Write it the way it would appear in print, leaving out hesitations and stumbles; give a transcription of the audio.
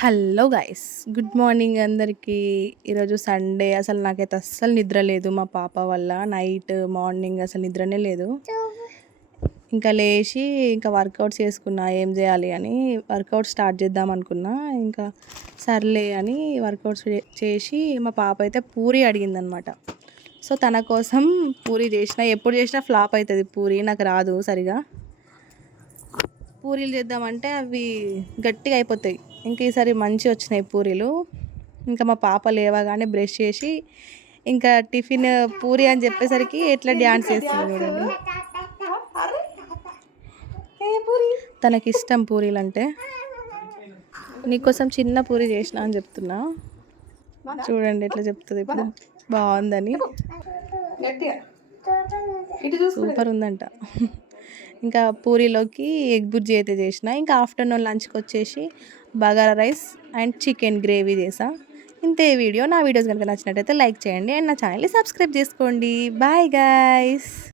Hello guys, good morning అందరికీ. ఈరోజు Sunday. అసలు నాకైతే అస్సలు నిద్ర లేదు మా పాప వల్ల. నైట్ మార్నింగ్ అసలు నిద్రనే లేదు. ఇంకా లేచి ఇంకా వర్కౌట్స్ చేసుకున్నా, ఏం చేయాలి అని. వర్కౌట్ స్టార్ట్ చేద్దాం అనుకున్నా. ఇంకా సర్లే అని వర్కౌట్స్ చేసి మా పాప అయితే పూరి అడిగిందనమాట. సో తన కోసం పూరి చేసిన. ఎప్పుడు చేసినా ఫ్లాప్ అవుతుంది పూరి, నాకు రాదు సరిగా. పూరీలు చేద్దామంటే అవి గట్టిగా అయిపోతాయి. ఇంకా ఈసారి మంచిగా వచ్చినాయి పూరీలు. ఇంకా మా పాప లేవగానే బ్రష్ చేసి ఇంకా టిఫిన్ పూరి అని చెప్పేసరికి ఎట్లా డ్యాన్స్ చేస్తుంది చూడండి. తనకి ఇష్టం పూరీలు అంటే. నీకోసం చిన్న పూరి చేసిన అని చెప్తున్నా, చూడండి ఎట్లా చెప్తుంది ఇప్పుడు. బాగుందని, సూపర్ ఉందంట. ఇంకా పూరీలోకి ఎగ్ బుర్జీ అయితే చేసిన. ఇంకా ఆఫ్టర్నూన్ లంచ్కి వచ్చేసి bagara rice and chicken gravy చేసా. ఇంతే వీడియో. నా వీడియోస్ కనుక నచ్చినట్టయితే లైక్ చేయండి అండ్ నా ఛానల్ని సబ్స్క్రైబ్ చేసుకోండి. Bye guys.